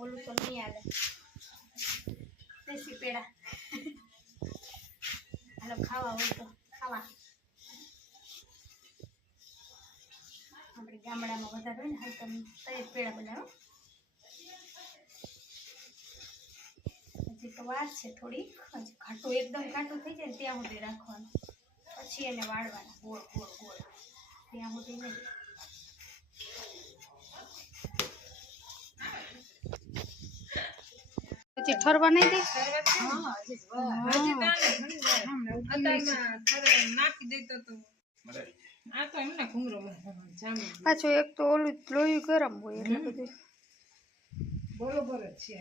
ઓલું તો નહીં આવે દેશી પેડા. હાલો, ખાવા હોય તો ખાવા. આપણે ગામડામાં વધારે હોય ને, હાલ તમે તૈયાર પેડા બનાવો. હજી તો વાર છે થોડીક હજી ઘાટું એકદમ ઘાટું થઈ જાય ને ત્યાં સુધી રાખવાનું. પછી એને વાળવાના, ગોળ ગોળ ગોળ. ત્યાં સુધી નહીં. પછી ઠરવા નહીં દે? પાછું એક તો ઓલું લોહી ગરમ હોય એટલે બધું. બરોબર જ છે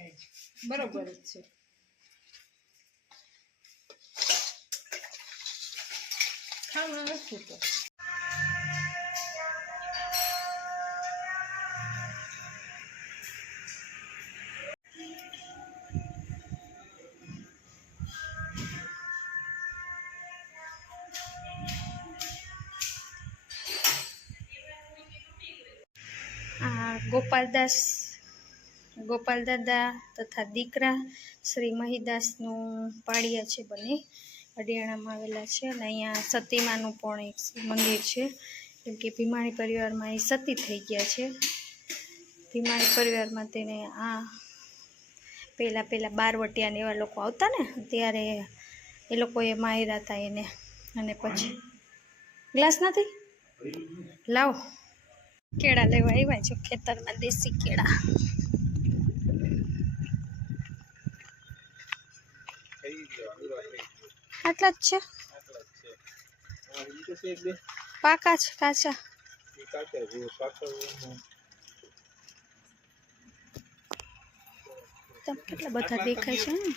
બરોબર જ છે. ખાવાનું નથી ગોપાલદાસ ગોપાલ દાદા તથા દીકરા શ્રી મહીદાસનું પાળિયા છે બંને. હરિયાણામાં આવેલા છે અને અહીંયા સતીમાનું પણ એક મંદિર છે. કેમ કે ભીમાણી પરિવારમાં એ સતી થઈ ગયા છે. ભીમાણી પરિવારમાં તેને આ પહેલાં પહેલાં બારવટિયા ને એવા લોકો આવતા ને, ત્યારે એ લોકોએ માર્યા હતા એને. અને પછી ગ્લાસ નથી? લાવો. કેળા લેવા આવ્યા છો ખેતરમાં દેશી કેળા. આટલા જ છે? પાકા છે કાચા તમે કેટલા બધા દેખાય છે ને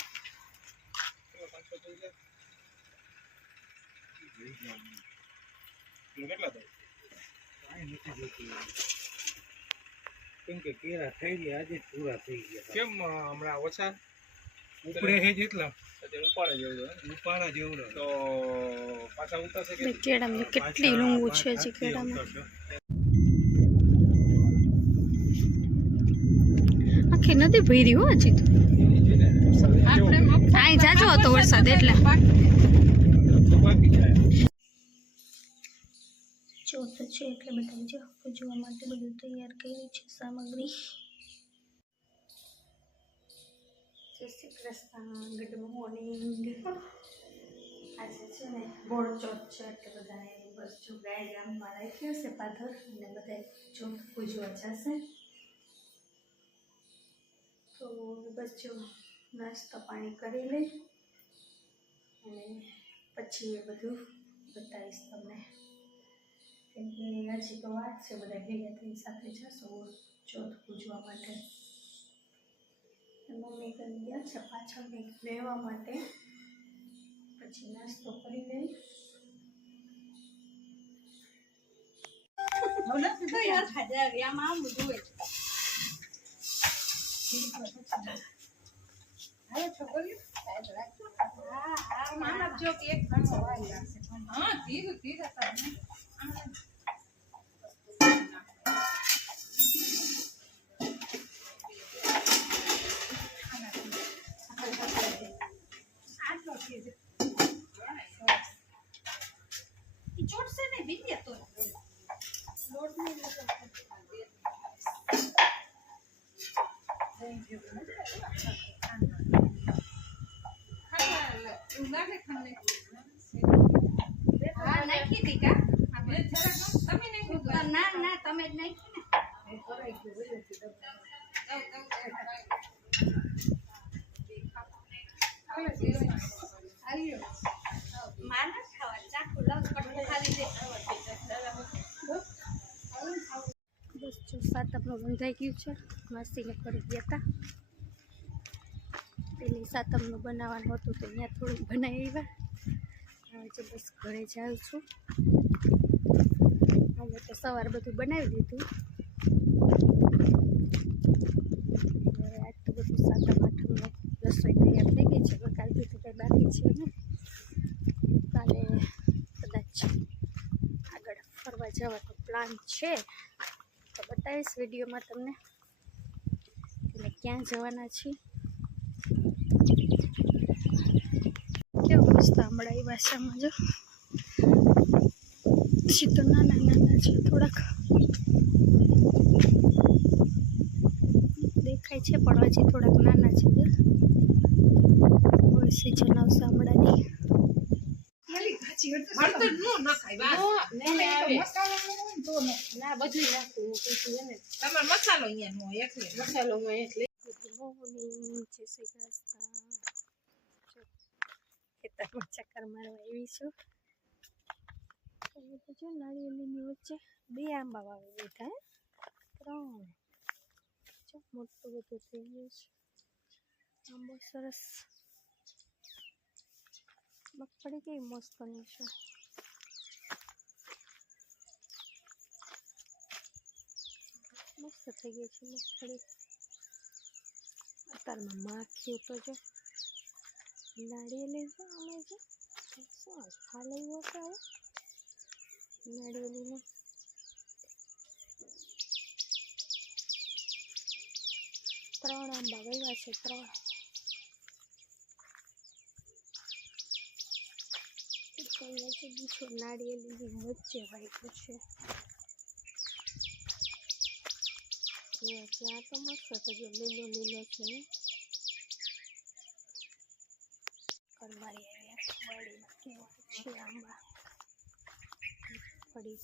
કેમ કે કેરા થઈ ગયા આજે પૂરા થઈ ગયા કેમ હમણાં ઓછા? ઉપરે છે જેટલા? અત્યારે ઉપાડે જેવું છે ને? ઉપાડા જેવડો તો પાછા ઉતરશે કે? કેળામાં કેટલી લૂંગું છે કેળામાં? આખી નથી ભરી હો હજી તો. જાજો હતો વરસાદ એટલે. છે એટલે બતાવી જો જોવા માટે બધું તૈયાર કર્યું છે સામગ્રી. શ્રી કૃષ્ણ ગુડ મોર્નિંગ આજે છે ને બોળ ચોથ છે એટલે બધાએ બસ જો ગાય ગામમાં રાખ્યો છે પાથર અને બધા જો પૂજવા જશે. તો બસ જો નાસ્તો પાણી કરી લઈ અને પછી એ બધું બતાવીશ તમને. કેમ કે હજી તો વાત છે બધા ભેગા થઈ સાથે જશો ચોથ પૂજવા માટે. મમ્મી કરી ગયા છે પાછળ કંઈક લેવા માટે. પછી નાસ્તો કરી લઈ. હા ધીરે ધીરે. તમે Mm-hmm. બસ આપણું બંધાઈ ગયું છે. માસીને કરી ગયા હતા પેલી સાતમનું બનાવવાનું હતું તો અહીંયા થોડું બનાવી આવ્યા. હવે જે બસ ઘરે જાઉં છું. અમે તો સવાર બધું બનાવી દીધું. હવે આજ તો બધું સાતમ આઠમનું રસોઈ તૈયાર થઈ ગઈ છે. હવે કાલથી તો કંઈ બાકી છે ને કાલે કદાચ આગળ ફરવા જવાનો પ્લાન છે. બતાવીશ વિડીયોમાં તમને. એટલે ક્યાં જવાના છીએ? કેવું મસ્ત હમણાં એ ભાષામાં જો. પછી તો નાના નાના છે થોડાક. દેખાય છે, પણ હજી થોડાક નાના છે સિઝન આવશે હમણાંની હળદર નો નખાય બા. તમારે મસાલો નો ને તો. ના. બધું નાખું હું કીધું એને તમારે મસાલો અહીંયા નો એટલે. મસાલો માં એટલે ખેતરમાં ચક્કર મારવા આવી છું. તો જો નાળિયેરની વચ્ચે બે આંબા વાવી દીધા ત્રણ. મોટું બધું થઈ ગયું છે. આંબો સરસ મગફળી કેવી મસ્તની છે. મસ્ત થઈ ગઈ છે મગફળી. અત્યારમાં માખ્યું તો જો નાળિયેલી જો અમે જો. શું ખાલી હશે હવે? નાળિયેલીનું ત્રણ આંબા વહ્યા છે, ત્રણ એક અહીંયા છે બીજો નાળિયેલીની વચ્ચે વાગ્યો છે. આ તો મસ્ત જો લીલો લીલો છે. કરમારી વાડીમાં કેવા છે, આંબા. પડી.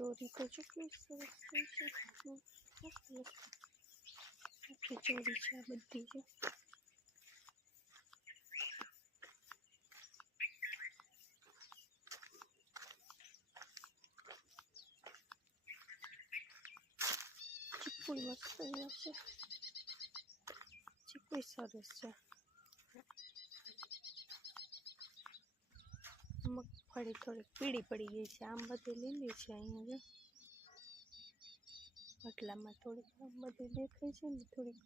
લે ચોરી તો ચૂકી સરસ થઈ છે હમ, મસ્ત મસ્ત આખી ચોરી છે આ બધી છે ચીકુઈ મસ્ત એવા છે ચીકુઈ સરસ છે મગફળી થોડીક પીળી પડી ગઈ છે. આમ બધી લીલી છે અહીંયા જો. આટલામાં થોડીક આમ બધી દેખાય છે ને, થોડીક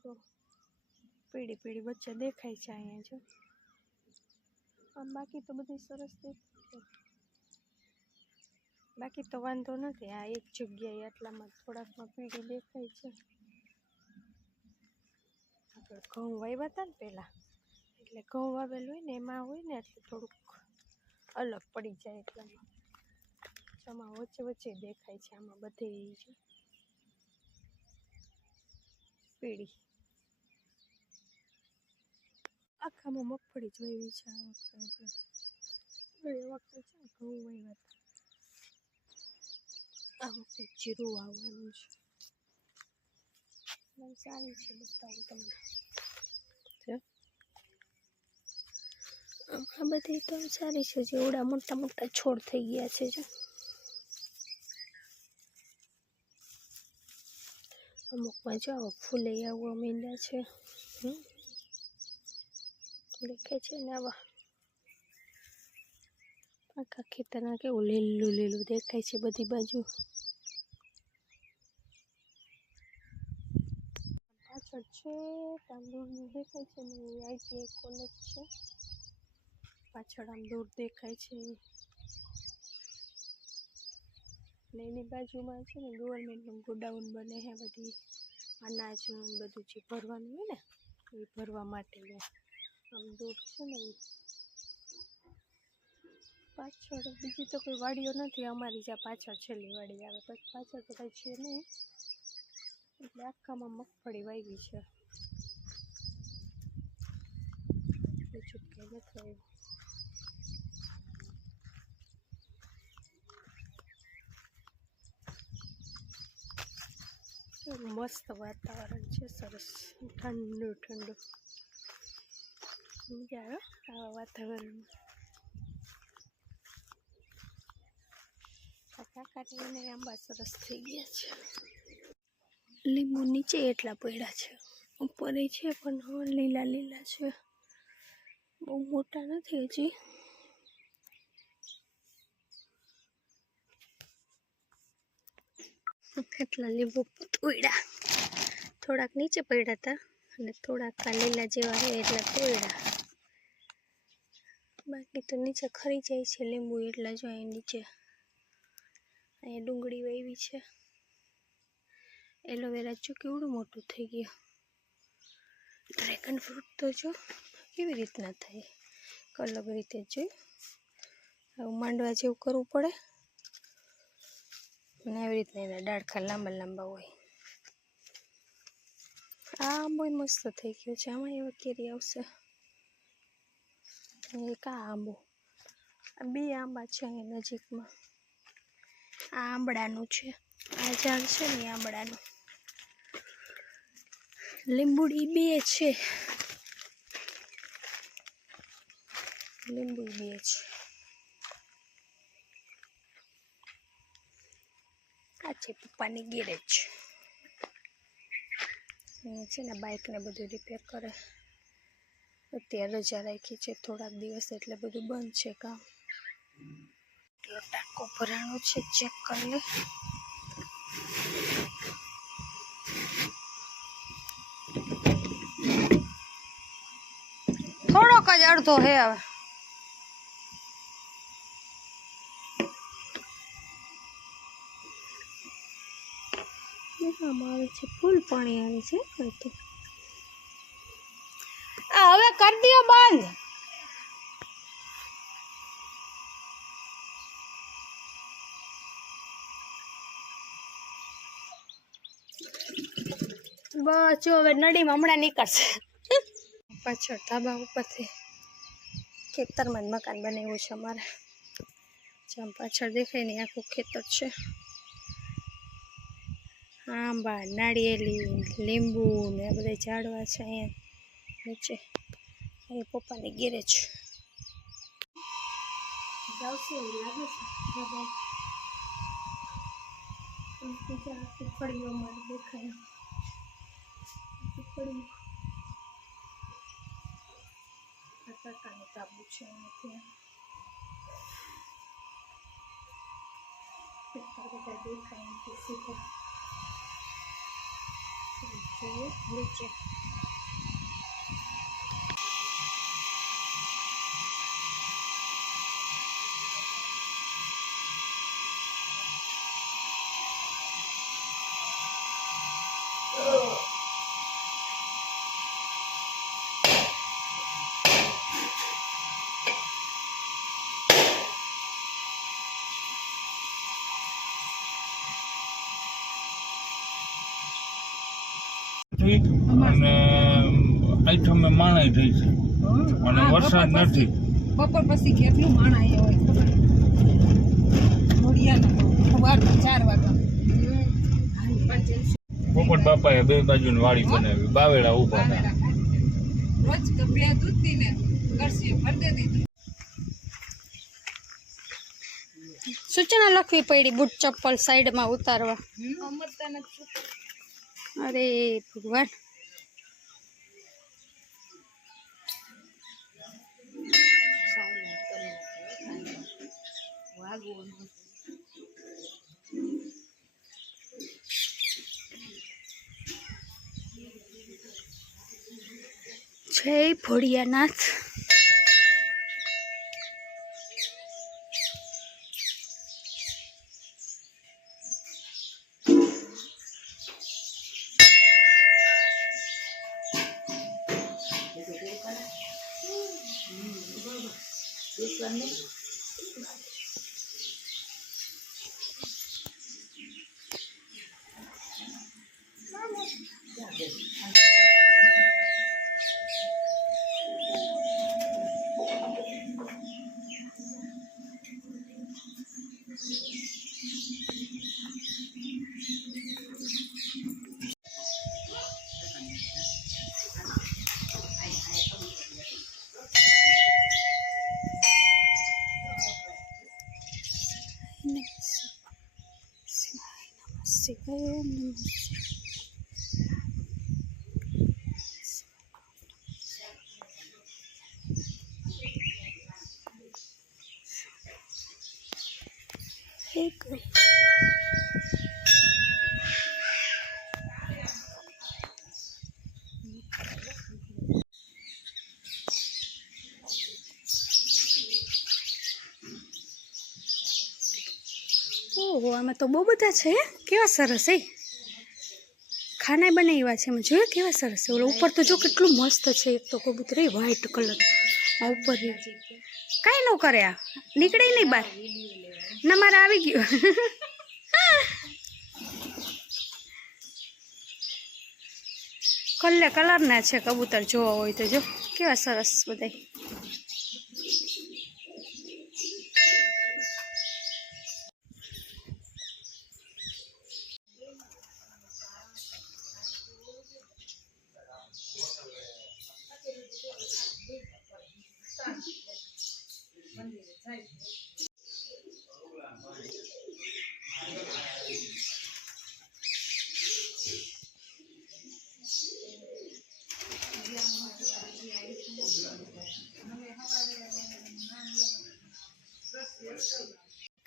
પીળી પીળી વચ્ચે દેખાય છે અહીંયા જો. આમ બાકી તો બધી સરસ દેખાય બાકી તો વાંધો નથી, આ એક જગ્યાએ આટલામાં થોડાકમાં પીળી દેખાય છે. આપણે ઘઉં વાવ્યા હતા ને પહેલાં, એટલે ઘઉં વાવેલું હોય ને, એમાં હોય ને, એટલે થોડુંક અલગ પડી જાય એટલામાં આમાં વચ્ચે વચ્ચે દેખાય છે, આમાં બધી છે પીળી. આખામાં મગફળી જોઈ છે આ વખતે એટલે. એ વખતે છે ઘઉં હતા. આ વખતે જીરું આવવાનું છે. બહુ સારી છે બતાવું તમને. આ બધી તો સારી છે જે એવડા મોટા મોટા છોડ થઈ ગયા છે જો. અમુકમાં જો ફૂલે આવવા માંડ્યા છે. દેખાય છે ને આવા. આખા ખેતરના કેવું લીલું લીલું દેખાય છે બધી બાજુ. પાછળ છે તાંદૂળનું દેખાય છે ને આઈટીઆઈ કોલેજ છે. પાછળ આમ દૂર દેખાય છે. ને એની બાજુમાં છે ને ગવર્મેન્ટનું ગોડાઉન બને છે બધી. અનાજનું બધું જે ભરવાનું હોય ને, એ ભરવા માટે આમ દૂર છે ને પાછળ બીજી તો કોઈ વાડીઓ નથી, અમારી જ્યાં પાછળ છેલ્લી વાડી આવે પછી પાછળ તો કાંઈ છે નહીં. એટલે આખામાં મગફળી વાવી છે. છૂટકે નથી આવ્યું. મસ્ત વાતાવરણ છે, સરસ. ઠંડુ ઠંડુ. મજા આવે આવા વાતાવરણમાં. કાકાને આંબા સરસ થઈ ગયા છે. લીંબુ નીચે એટલા પડ્યા છે. ઉપર છે પણ લીલા લીલા છે. બહુ મોટા નથી હજી. એટલા લીંબુ તોડ્યા થોડાક નીચે પડ્યા હતા અને થોડાક આ લીલા જેવા હોય એટલા તોડ્યા બાકી તો નીચે ખરી જાય છે લીંબુ એટલા જો અહીં નીચે અહીંયા ડુંગળી વાવી છે. એલોવેરા જો કેવડું મોટું થઈ ગયું. ડ્રેગન ફ્રૂટ તો જો કેવી રીતના થાય. અલગ રીતે જોઈ. આવું માંડવા જેવું કરવું પડે. અને આવી રીતના એના ડાળખા લાંબા લાંબા હોય. આ આંબો મસ્ત થઈ ગયો છે. આમાં એવા કેરી આવશે. એક આ આંબો. આ બે આંબા છે અહીંયા નજીકમાં. આ આંબળાનું છે. આ ઝાડ છે ને આંબળાનું. લીંબુડી બે છે. લીંબુ બે છે. આ છે પપ્પાની ગેરેજ. છે ને બાઇકને બધું રિપેર કરે. અત્યારે રજા રાખી છે, થોડાક દિવસ એટલે બધું બંધ છે કામ. એટલો ટાંકો ભરાણો છે ચેક કરી લે. થોડોક જ અડધો હે હવે. આમાં આવે છે ફૂલ પાણી આવે છે આ હવે કરી દો બંધ. બસ જો હવે નડીમાં હમણાં નીકળશે. પાછળ ધાબા ઉપરથી ખેતરમાં જ મકાન બનાવ્યું છે અમારે. જેમ પાછળ દેખાય ને આખું ખેતર છે. આંબા, નાળિયેરી, લીંબુ ને આ બધા ઝાડવા છે અહીંયા નીચે. અહીંયા પપ્પાની ધાબા ઉપર. બીજા મારે દેખાય. આખી કાકાનું તાબુ છે ત્યાં બધા દેખાય જોઈએ નીચે થઈ અને આઈટમે માણાઈ થઈ છે. અને વરસાદ નથી. બપોર પછી કેટલું માણ હોય ખબર? ચાર વાગ્યા. પોપટ બાપાએ બે બાજુની વાડી બનાવી બાવેડા ઊભા હતા. રોજ કપડે બે દૂધથી ને કરશીઓ ભરી દીધી. સૂચના લખવી પડી બૂટ ચપ્પલ સાઈડમાં ઉતારવા. અમરતા નથી আরে ভগবান। সেই ফড়িয়া নাচ એક. ઓહો, આમાં તો બહુ બધા છે. કેવા સરસ, હે? ખાના બનાવ્યા છે એમાં. જોયું કેવા સરસ ઓલો ઉપર તો જો કેટલું મસ્ત છે. એક તો કબૂતર વ્હાઈટ કલર આ ઉપર. કાંઈ ન કર્યા નીકળે નહીં બાર ના, મારે આવી ગયું. કલ્લે કલરના છે, કબૂતર જોવા હોય તો જો. કેવા સરસ બધાય.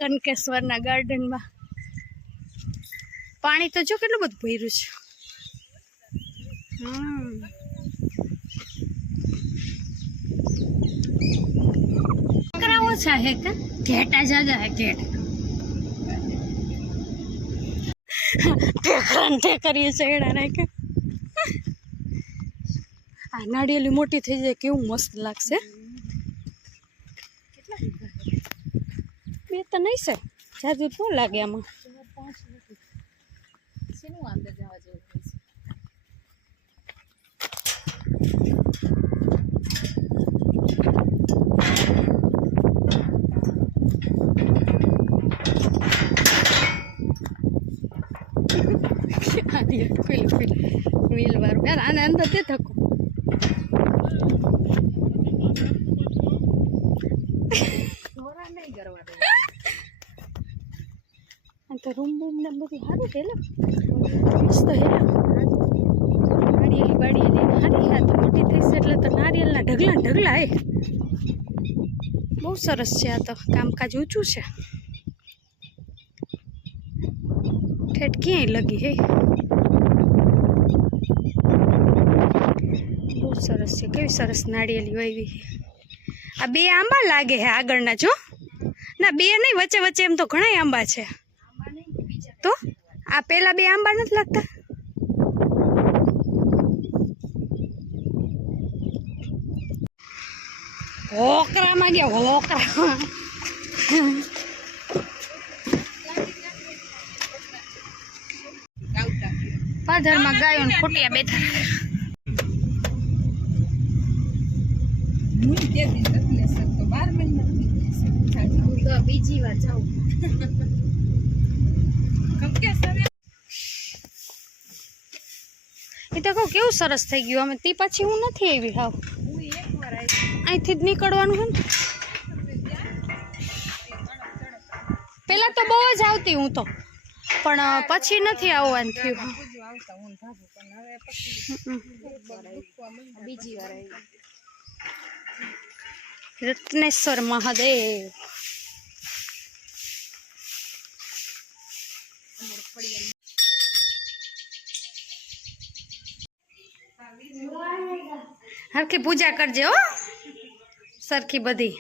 કનકેશ્વરના ગાર્ડનમાં. પાણી તો જો કેટલું બધું ભર્યું છે. છોકરા ઓછા હે? કે ઘેટા જાજા હે, ઘેટ. ઠેકરાને ઠેકરીએ ચેડા નાખે આ નાળિયેલી મોટી થઈ જાય, કેવું મસ્ત લાગશે. બે તો નહીં છે જાજુ શું લાગે આમાં? શેનું અંદર જવા જેવું હોય છે? પેલું પેલું વ્હીલ વાળું. યાર આને અંદર તે ઢોરા નહીં કરવા તો રૂમ બૂમ ને બધું સારું છે મસ્ત હે નાળિયેલી બાળીયેલી હારી હા તો, મોટી થઈશ એટલે તો નારિયેલના ઢગલા ઢગલા, એ. બહુ સરસ છે આ તો, કામકાજ ઊંચું છે. ઠેઠ ક્યાંય લગી, હે? બહુ સરસ છે, કેવી સરસ નાળિયેલી વાવી આ બે આંબા લાગે હે આગળના, જો. ના, બે નહીં, વચ્ચે વચ્ચે એમ તો ઘણા આંબા છે. તો આ પેલા બે આંબા નથી લાગતા. હોકરામાં ગયા હોકરા પાધરમાં ગાયો ને ખોટિયા બેઠા બીજી વાર જાઉં. એ તો કહું કેવું સરસ થઈ ગયું અમે તે પછી હું નથી આવી હાવ હું એક વાર આવી અહીંથી જ નીકળવાનું હે ને પેલા તો બહુ જ આવતી હું તો પણ અ, પછી નથી આવવાનું થયું પૂજવા આવતા હું ને ભાભી પણ હવે પછી હમ. દુખવા માંડ્યા. બીજી વાર આવી રત્નેશ્વર મહાદેવ હરખી પૂજા કરજે હો સરખી બધી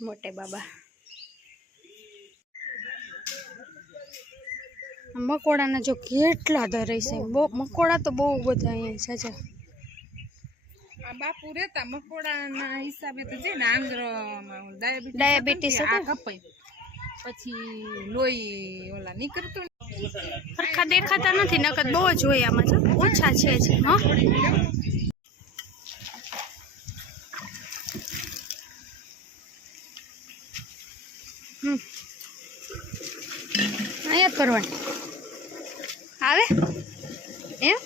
મોટે બાબા. આ મકોડાના જો કેટલા ધરે છે. બહુ મકોડા તો બહુ બધા અહીંયા છે છે આ બાપુ રહેતા મકોડાના હિસાબે તો છે ને આંધ્રમાં ડાયાબિટીસ ડાયાબિટીસ પછી લોહી ઓલા નીકળતું સરખા દેખાતા નથી નકદ બહુ જ હોય આમાં જો. ઓછા છે જ, હા. અહીંયા કરવાની. આવે? એમ?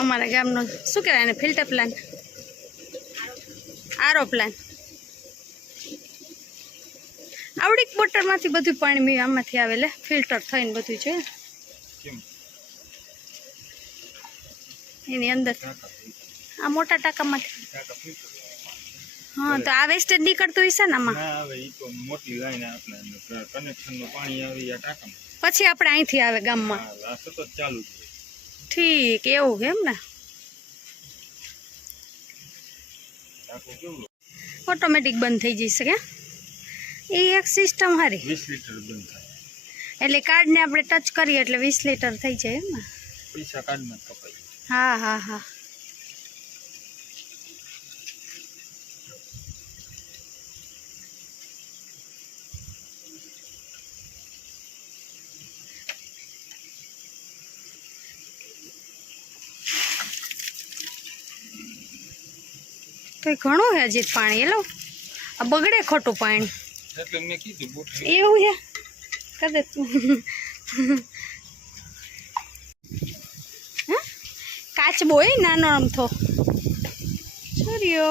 અમારા ગામનો, શું કહેવાય એને, ફિલ્ટર પ્લાન? આરો પ્લાન. આવડી બોટલમાંથી બધું પાણી આમાંથી આવે લે ફિલ્ટર થઈને બધું છે. એની અંદર. આ મોટા ટાંકામાંથી. હા તો આ વેસ્ટેજ નીકળતું હશે ને આમાં? પછી આપણે અહીંથી આવે ગામમાં. ઠીક એવું એમ ને? ઓટોમેટિક બંધ થઈ જશે કે? એ એક સિસ્ટમ હારી. વીસ લીટર બંધ થાય. એટલે કાર્ડને આપણે ટચ કરીએ એટલે વીસ લીટર થઈ જાય એમ પૈસા કાર્ડમાં જ હા હા હા. તો ઘણું હે હજી પાણી. એલો આ બગડે ખોટું પાણી. એટલે મેં કીધું બુટ એવું છે? કદાચ? કાચબો હોય નાનો આમથો છોરીઓ.